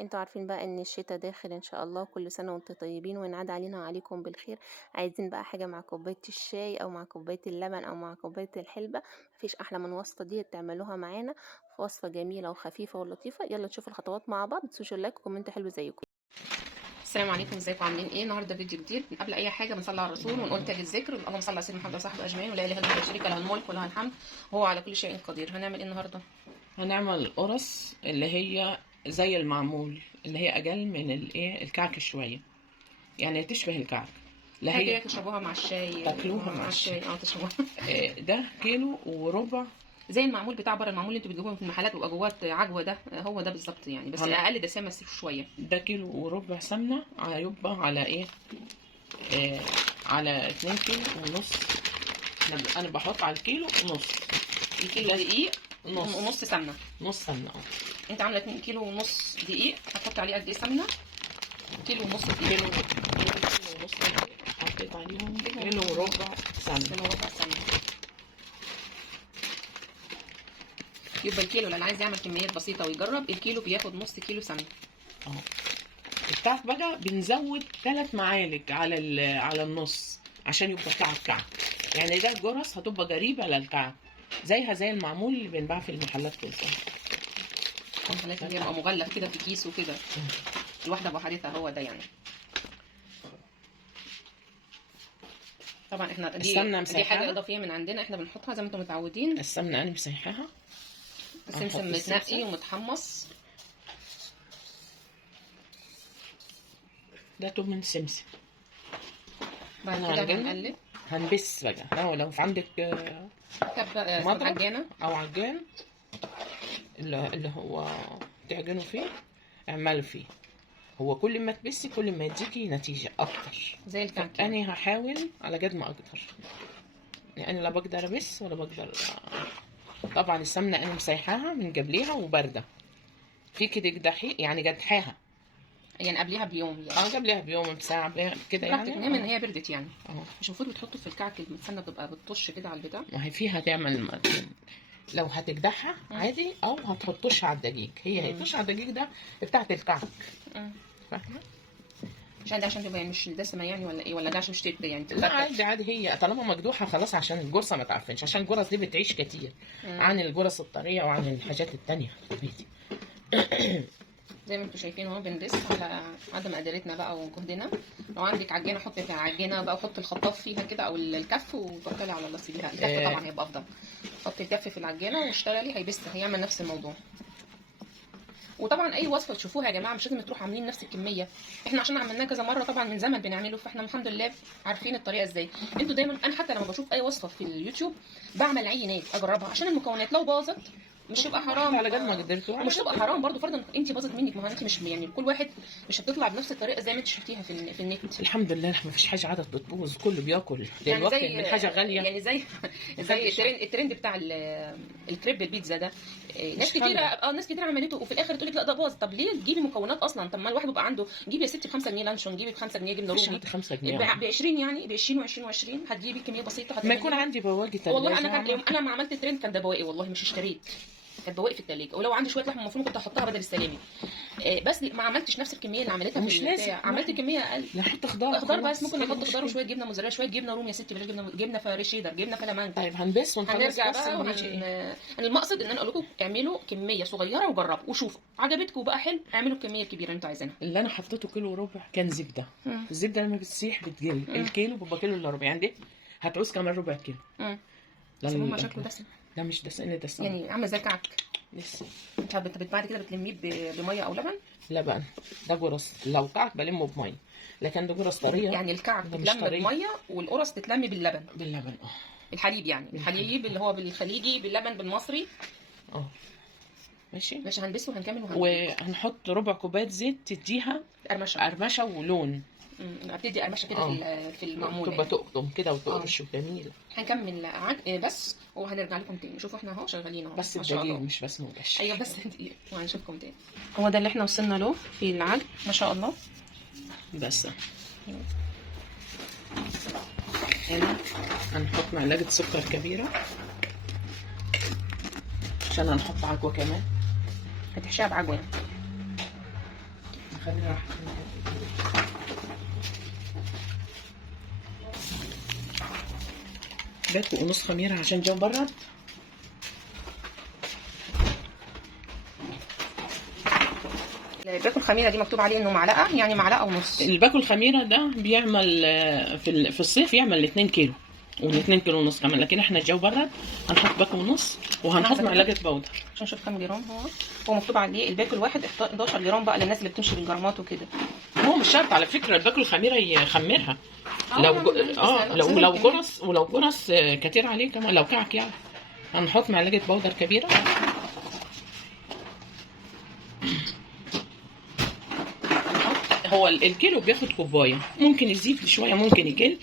انتوا عارفين بقى ان الشتا داخل ان شاء الله. كل سنة وانتم طيبين وينعاد علينا وعليكم بالخير. عايزين بقى حاجة مع كوباية الشاي او مع كوباية اللبن او مع كوباية الحلبة. مفيش احلى من الوصفة دي تعملوها معانا. وصفة جميلة وخفيفة ولطيفة. يلا نشوف الخطوات مع بعض. تسوشوا لايك وكومنت حلو زيكم. السلام عليكم، ازيكم عاملين ايه؟ النهارده فيديو جديد. قبل اي حاجه بنصلي على الرسول ونقول تاج الذكر. اللهم صل على سيدنا محمد وصحبه اجمعين. ولا اله الا الله شريك له الملك وله الحمد وهو على كل شيء قدير. هنعمل ايه النهارده؟ هنعمل قرص اللي هي زي المعمول، اللي هي اجل من الايه الكعك شويه، يعني تشبه الكعك. لا هي هي تشربوها مع الشاي. تاكلوها مع الشاي. تشربوها. ده كيلو وربع. زي المعمول بتاع بره، المعمول اللي انتوا بتجيبوه في المحلات ويبقى جواه عجوه، ده هو ده بالظبط يعني، بس اقل دسامه شويه. ده كيلو وربع سمنه هيبقى على ايه؟ على 2 كيلو ونص. انا بحط على الكيلو ونص. الكيلو دقيق ونص سمنه. نص سمنه انت عامله 2 كيلو ونص دقيق، هتحطي عليه قد ايه سمنه؟ كيلو ونص دقيق. كيلو ونص دقيق. حطيت عليهم كيلو وربع سمنه. كيلو وربع سمنه. يبقى الكيلو اللي عايز يعمل كميات بسيطه ويجرب، الكيلو بياخد نص كيلو سمنه. الكعك بقى بنزود 3 معالق على النص عشان يبقى كعك. يعني ده الجرس هتبقى قريبه للكعك، زيها زي المعمول اللي بنباع في المحلات كلها. المحلات اللي بيبقى مغلف كده في كيس وكده، الواحده بحريتها هو ده يعني. طبعا احنا دي حاجه اضافيه من عندنا، احنا بنحطها زي ما انتم متعودين. السمنه انا مسيحاها، السمسم متنقي ومتحمص. ده توم سمسم. بعد كده هنقلب. هنبس بقى لو عندك عجانه او عجان اللي هو تعجنوا فيه، اعملوا فيه. هو كل ما تبسي كل ما يديكي نتيجه اكتر زي الكعك. انا هحاول على قد ما اقدر، يعني لا بقدر ابس ولا بقدر. طبعا السمنه انا مسيحاها من قبليها وبارده، في كده قدحي يعني قدحاها، يعني قبليها بيوم يعني. قبليها بيوم بساعه كده يعني. تنام ان هي بردت يعني. مش المفروض بتحطه في الكعك السمنه بتبقى بتطش كده على البتاع؟ ما هي فيها تعمل لو هتقدحها عادي او هتحطوش على الدقيق. هي تطش على الدقيق ده بتاعت الكعك. فاهمه؟ عشان تبقى مش دسمه يعني ولا ايه؟ ولا ده عشان مش يعني لا عادي هي طالما مقدوحه خلاص، عشان الجرصه ما تعفنش، عشان الجرص دي بتعيش كتير عن الجرص الطريه وعن الحاجات التانية في بيتي. زي ما انتم شايفين اهو بندس على قد ما قدرتنا بقى وجهدنا. لو عندك عجينه حطي فيها عجينه بقى، وحطي الخطاف فيها كده او الكف وتوكلي على الله. سيبيها الكف طبعا هيبقى افضل. حطي الكف في العجينه واشتغلي، هيعمل نفس الموضوع. وطبعا اي وصفه تشوفوها يا جماعه مش لازم تروحوا عاملين نفس الكميه. احنا عشان عملناه كذا مره طبعا من زمن بنعمله، فاحنا الحمد لله عارفين الطريقه ازاي. انتوا دايما، انا حتى لما بشوف اي وصفه في اليوتيوب بعمل عينات اجربها عشان المكونات لو باظت مش تبقى حرام. على قد ما قدرتوا ومش تبقى حرام برضو فرضا انت باظت منك. ما هو انت مش يعني كل واحد مش هتطلع بنفس الطريقه زي ما انت شفتيها في النت. الحمد لله ما فيش حاجه عادت بتبوظ، كله بياكل يعني زي من حاجه غاليه. يعني زي الترند بتاع الكريب البيتزا ده. ناس كتير عملته وفي الاخر تقول لك لا ده باظ. طب ليه تجيبي مكونات اصلا؟ طب ما الواحد بيبقى عنده، جيبي يا ستي ب 5 جنيه لانشون، جيبي ب 5 جنيه جبنه رومي، 5 جنيه ب 20 يعني ب 20 و20 هتجيبي كميه بسيطه. ما يكون عندي بواقي تلاجة. والله انا ما عملت ترند كان ده بواقي، والله مش اشتريت، كانت بواقي في الثلاجه. ولو عندي شويه لحمه مفرومه كنت هحطها بدل السلامي. بس ما عملتش نفس الكميه اللي عملتها مش لازم. عملت كميه اقل. نحط خضار بس ممكن نحط خضار وشويه جبنه موزاريلا، شويه جبنه رومي يا ستي، بلاش جبنه فريشيدر، جبنه فلامنك. طيب هنبس ونخلص. هنرجع بقى المقصد ان انا اقول لكم اعملوا كميه صغيره وجربوا وشوفوا عجبتكم بقى حلو، اعملوا الكميه الكبيره اللي انتوا عايزينها. اللي انا حطيته كيلو وربع كان زبده. الزبده لما بتسيح بتقل. الكيلو بيبقى كيلو الا ربع، يعني هتعوز كمان ربع كيلو. بس هما شكله دسم. لا مش دسم يعني عامله زي الكعك لسه. انت بعد كده بتلميه بميه او لبن؟ لبن. ده جرس لو كعك بلمه بميه، لكن ده جرس طريه. يعني الكعك تتلم بميه والقرص تتلم باللبن. الحليب يعني الحليب اللي هو بالخليجي، باللبن بالمصري. ماشي. هنبسه وهنكمل وهنحط ربع كوبايه زيت تديها قرمشه ولون. بتدي قرمشه كده في المعمول، تبقى تقطم كده وتقرش وجميله. هنكمل بس وهنرجع لكم تاني. شوفوا احنا اهو شغالين اهو، بس الدقيق مش بس مبش. ايوه بس دقيق، وهنشوفكم تاني. هو ده اللي احنا وصلنا له في العجن ما شاء الله. بس هنا هنحط معلقه سكر كبيره عشان هنحط عجوه كمان. هتحشيها بعجوه؟ خلينا راح باكو ونص خميره عشان جو برد. الباكو الخميره دي مكتوب عليه انه معلقه، يعني معلقه ونص. الباكو الخميره ده بيعمل في الصيف يعمل 2 كيلو و2 كيلو ونص كمان، لكن احنا الجو برد هنحط باكو ونص وهنحط معلقه بودر عشان نشوف كام جرام هو مكتوب عليه الباكو الواحد 11 جرام بقى للناس اللي بتمشي بالجرامات وكده. هو مش شرط على فكره الباكو الخميره يخمرها. لو جرس كتير عليه كمان، لو كعك يعني هنحط معلقه بودر كبيره. هو الكيلو بياخد كوبايه، ممكن يزيد شويه ممكن يقل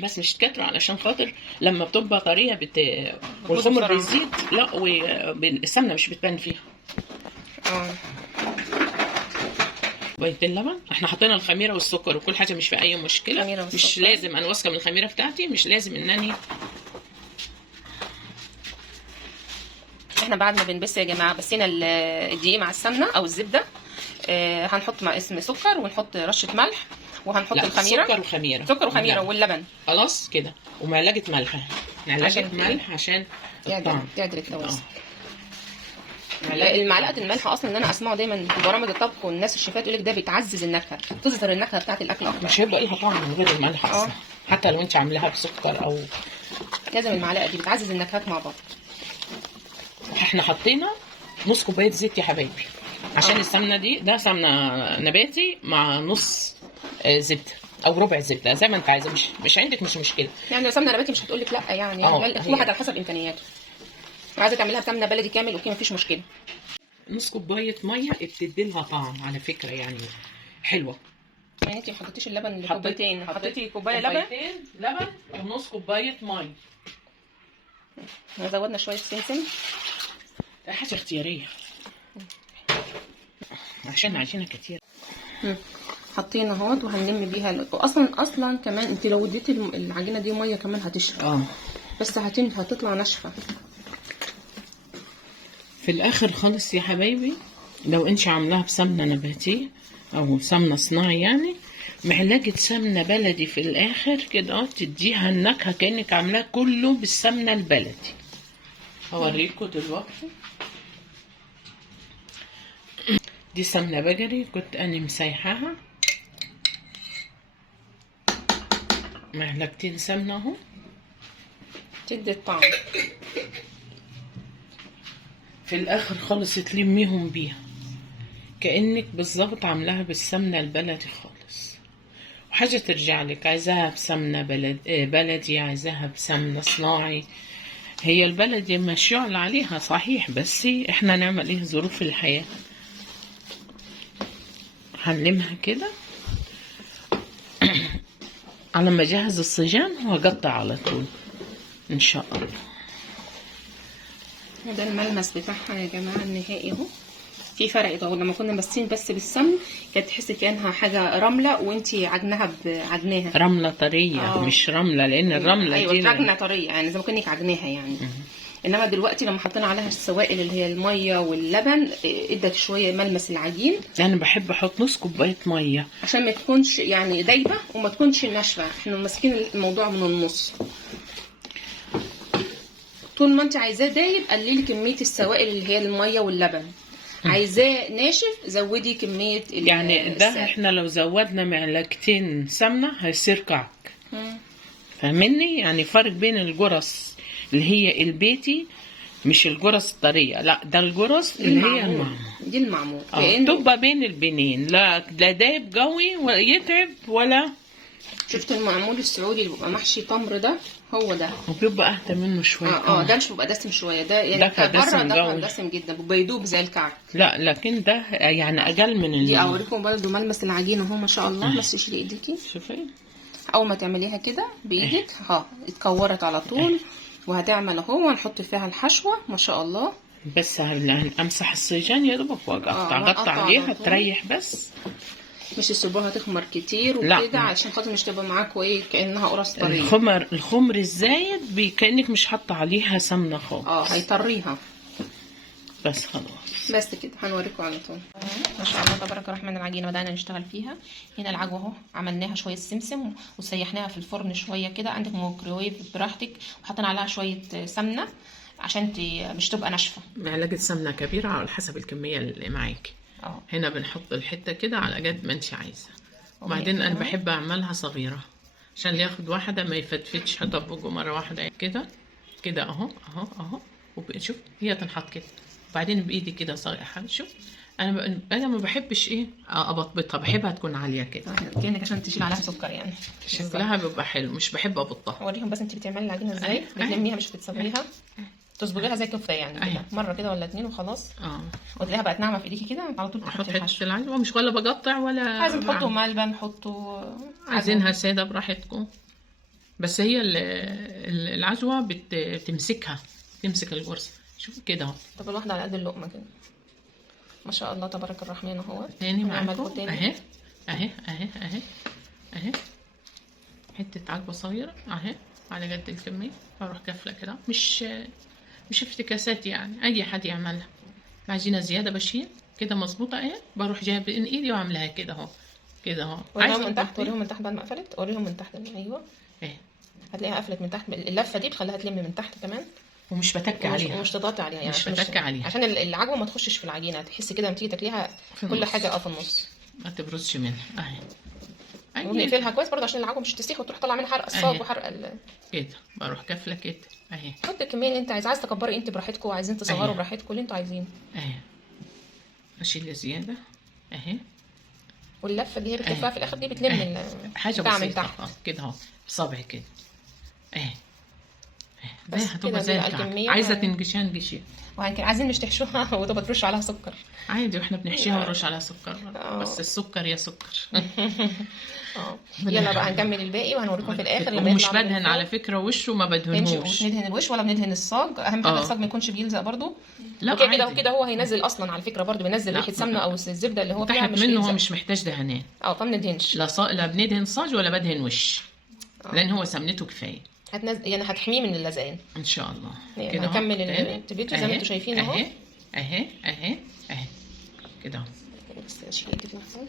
بس مش كتره علشان خاطر لما بتبقى طريه والخمر بيزيد، لا والسمنه مش بتبان فيها. كوبايه اللبن، احنا حطينا الخميره والسكر وكل حاجه، مش في اي مشكله. مش لازم انا واثقه من الخميره بتاعتي، مش لازم انني. احنا بعد ما بنبس يا جماعه بسينا الدقيق مع السمنه او الزبده، هنحط مع اسم سكر ونحط رشه ملح وهنحط الخميره. سكر وخميره واللبن خلاص كده، ومعلقه ملح. عشان الطعم تعدل التوازن. المعلقه الملح اصلا ان انا اسمعه دايما في برامج الطبخ والناس الشيفات يقول لك ده بتعزز النكهه، تظهر النكهه بتاعت الاكل اكتر. مش هيبقى لها طعم من غير الملح اصلا. حتى لو انت عاملاها بسكر او لازم المعلقه دي بتعزز النكهات مع بعض. احنا حطينا نص كوبايه زيت يا حبايبي عشان السمنه دي، ده سمنه نباتي مع نص زبده او ربع زبده زي ما انت عايزه، مش عندك مش مشكله. يعني لو سمنه نباتي مش هتقول لك لا، يعني كل واحد على حسب امكانياته. عايزه تعملها بسمنه بلدي كامل اوكي مفيش مشكله. نص كوبايه ميه بتدي لها طعم على فكره، يعني حلوه. يعني انت ما حطيتيش اللبن لكوبايتين، حطيتي كوبايه لبن ونص كوبايه ميه. زودنا شويه سمسم، حاجه اختياريه عشان عايزينها كتير. حطينا اهوت وهنلم بيها. اصلا كمان انت لو اديتي العجينه دي ميه كمان هتشرب. بس هتطلع ناشفه في الاخر خالص يا حبايبي. لو انت عاملاها بسمنه نباتيه او سمنه صناعي، يعني معلقه سمنه بلدي في الاخر كده تديها النكهه كانك عاملاه كله بالسمنه البلدي. هوريكم دلوقتي. دي سمنه بقري كنت انا مسيحاها، معلقتين سمنه اهو تدي الطعم. في الاخر خالص تلميهم بيها كانك بالظبط عاملاها بالسمنه البلدي خالص. وحاجه ترجع لك عايزاها بسمنه بلدي عايزاها بسمنه صناعي. هي البلدي مش يعلى عليها صحيح، بس احنا نعمل ايه ظروف الحياه. هنلمها كده على ما اجهز الصيجان وهقطع على طول ان شاء الله. ده الملمس بتاعها يا جماعه النهائي اهو. في فرق طبعا لما كنا ماسين بس بالسمن كانت تحسي كانها حاجه رمله وانتي عجنها بعجناها رمله طريه. مش رمله، لان الرمله ايوه دي عجنه طريه يعني زي ما كانك عجناها يعني. انما دلوقتي لما حطينا عليها السوائل اللي هي الميه واللبن ادت شويه ملمس العجين. انا بحب احط نص كوبايه ميه عشان ما تكونش يعني دايبه وما تكونش ناشفه. احنا ماسكين الموضوع من النص. طول ما انت عايزاه دايب قللي كميه السوائل اللي هي الميه واللبن. عايزاه ناشف زودي كميه يعني ده احنا لو زودنا معلقتين سمنه هيصير كعك. فاهمني؟ يعني فرق بين الجرس اللي هي البيتي مش الجرس الطريه، لا ده الجرس اللي هي المعمول. دي المعمول تبقى بين البنين، لا دايب قوي ويتعب ولا. شفت المعمول السعودي اللي بيبقى محشي تمر ده هو ده وبيبقى اهدى منه شويه. ده مش بيبقى دسم شويه، ده يعني بره ده دسم جدا بيبقى يدوب زي الكعك. لا لكن ده يعني اقل من دي اوريكم برده ملمس العجينه اهو ما شاء الله. بس شيلي ايديكي، شوفي اول ما تعمليها كده بايدك اتكورت على طول. وهتعمل اهو هنحط فيها الحشوه ما شاء الله. بس امسح الصيجان يا دوبك واقطع عليها تريح بس. مش تسيبوها تخمر كتير وكده عشان خاطر مش تبقى معاكوا ايه كانها قرص طريه. الخمر الزايد كانك مش حاطه عليها سمنه خالص. هيطريها. بس خلاص. بس كده هنوريكم على طول. ما شاء الله تبارك الرحمن. العجينه بدانا نشتغل فيها. هنا العجوه اهو عملناها شويه سمسم وسيحناها في الفرن شويه كده، عندك ميكروويف براحتك، وحطينا عليها شويه سمنه عشان مش تبقى ناشفه. معلقه سمنه كبيره على حسب الكميه اللي معاكي. هنا بنحط الحته كده على قد ما انت عايزه، وبعدين انا بحب اعملها صغيره عشان اللي ياخد واحده ما يفتفتش، حطها بقه مره واحده كده كده اهو اهو اهو. وشوف هي تنحط كده، وبعدين بايدي كده صغيره. شوف انا ما بحبش ايه ابطبطها، بحبها تكون عاليه كده كأنك عشان تشيل عليها سكر يعني. شكلها بيبقى حلو، مش بحب ابطها. اوريهم بس انت بتعملي العجينه ازاي. بتلميها مش بتسويها، تصبغيها زي كفته يعني كده مره كده ولا اتنين وخلاص. وتلاقيها بقت ناعمه في ايديكي كده، على طول احط حته العجوه، مش ولا بقطع ولا عايزين تحطوا ملبن نحطوا، عايزينها ساده براحتكم. بس هي العجوه بتمسكها، تمسك القرص. شوف كده اهو. طب الواحده على قد اللقمه كده. ما شاء الله تبارك الرحمن اهو. تاني معاكم اهي اهي اهي اهي اهي حته عجوه صغيره اهي على قد الكميه. بروح كافله كده، مش افتكاسات يعني، اي حد يعملها. العجينه زياده بشيل كده مظبوطه اهي، بروح جايب بين ايدي واعملها كده اهو كده اهو. وريهم من تحت، وريهم من تحت بعد ما قفلت، وريهم من تحت. ايوه اهي هتلاقيها قفلت من تحت. اللفه دي بتخليها تلم من تحت كمان، ومش بتك عليها، ومش تضغطي عليها يعني، مش بتك عليها عشان العجوه ما تخشش في العجينه. تحسي كده لما تيجي تاكليها كل حاجه في النص، ما تبرزش منها اهي. وبنقفلها كويس برضه عشان العجوه مش تسيح وتروح طالعه منها حرق الصاج وحرق كده. بروح كافله كده اهي. حطي الكميه اللي انت عايز تكبري انت براحتكم، وعايزين تصغروا براحتكم اللي انتوا عايزينه اهي. اشيل زياده اهي. واللفه اللي هي بتلفها في الاخر دي بتلم حاجه بسيطه كده اهو بصبعي كده اهي. زي هتبقى زي الكعك، عايزه تنجشيها انجشيها. عايزين مش تحشوها وتبقى ترش عليها سكر عادي، واحنا بنحشيها ونرش عليها سكر. بس السكر يا سكر. يلا بقى هنكمل الباقي وهنوريكم في الاخر لما ومش بدهن على فكره وشه، ما بدهنهوش. مش ندهن الوش ولا بندهن الصاج. اهم حاجه الصاج ما يكونش بيلزق برضو. لا كده وكده هو هينزل اصلا على فكره برضو، بينزل ريحه سمنه او الزبده اللي هو فيها مش منه. هو مش محتاج دهنان. فما ندهنش. لا بندهن صاج ولا بدهن وش، لان هو سمنته كفايه. يعني هتحميه من اللزقان ان شاء الله. يعني كده نكمل الفيديو زي ما انتم شايفين اهو. اهي اهي اهي كده اهو. بس اشيل ايدك لحظه.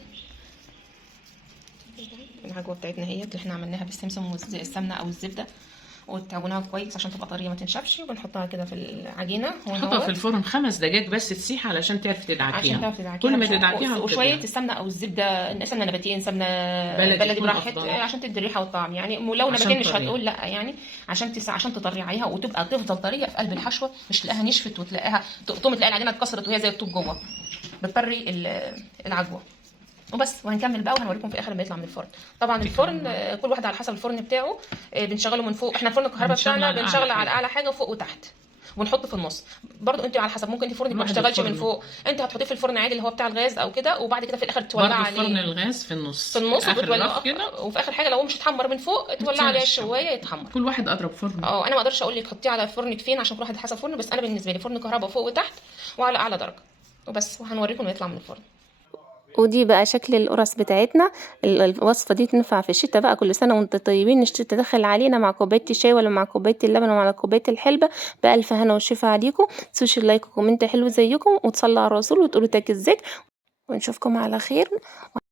العجوه بتاعتنا اهي اللي احنا عملناها بالسمسم والسمنه او الزبده، وتعجنوها كويس عشان تبقى طريه ما تنشفش، وبنحطها كده في العجينه. نحطها في الفرن 5 دقائق بس تسيح علشان تعرف تدعكيها. كل ما تدعكيها وشويه السمنه او الزبده، سمنه نباتيه، سمنه بلدي براحتك عشان تدي الريحه والطعم يعني. ولو نباتيه مش هتقول لا يعني، عشان تطري عليها وتبقى تفضل طريه في قلب الحشوه، مش تلاقيها نشفت وتلاقيها تقوم تلاقي العجينه اتكسرت وهي زي الطوب جوه. بتطري العجوه وبس. وهنكمل بقى وهنوريكم في الاخر لما يطلع من الفرن. طبعا الفرن كل واحد على حسب الفرن بتاعه بنشغله من فوق. احنا فرن الكهرباء بتاعنا بنشغله على اعلى حاجه وفوق وتحت، ونحطه في النص. برضو انت على حسب، ممكن انت فرنك ما تشتغلش من فوق، انت هتحطيه في الفرن عادي اللي هو بتاع الغاز او كده، وبعد كده في الاخر تولع عليه فرن الغاز في النص وتولع كده. وفي اخر حاجه لو هو مش اتحمر من فوق تولع عليه الشوايه يتحمر. كل واحد اضرب فرن. انا ما اقدرش اقول لك حطيه على فرنك فين عشان كل واحد حسب فرنه، بس انا بالنسبه لي فرن كهرباء فوق وتحت وعلى اعلى درجه وبس. وهنوريكم يطلع من الفرن. ودي بقى شكل القرص بتاعتنا. الوصفة دي تنفع في الشتاء بقى، كل سنة وانتم طيبين. الشتاء تدخل علينا مع كوباية الشاي ولا مع كوباية اللبن ولا مع كوباية الحلبة. بألف هنا وشفا عليكم. تنسوش اللايك وكومنت حلو زيكم، وتصلوا على الرسول وتقولوا تاك الزيك، ونشوفكم على خير.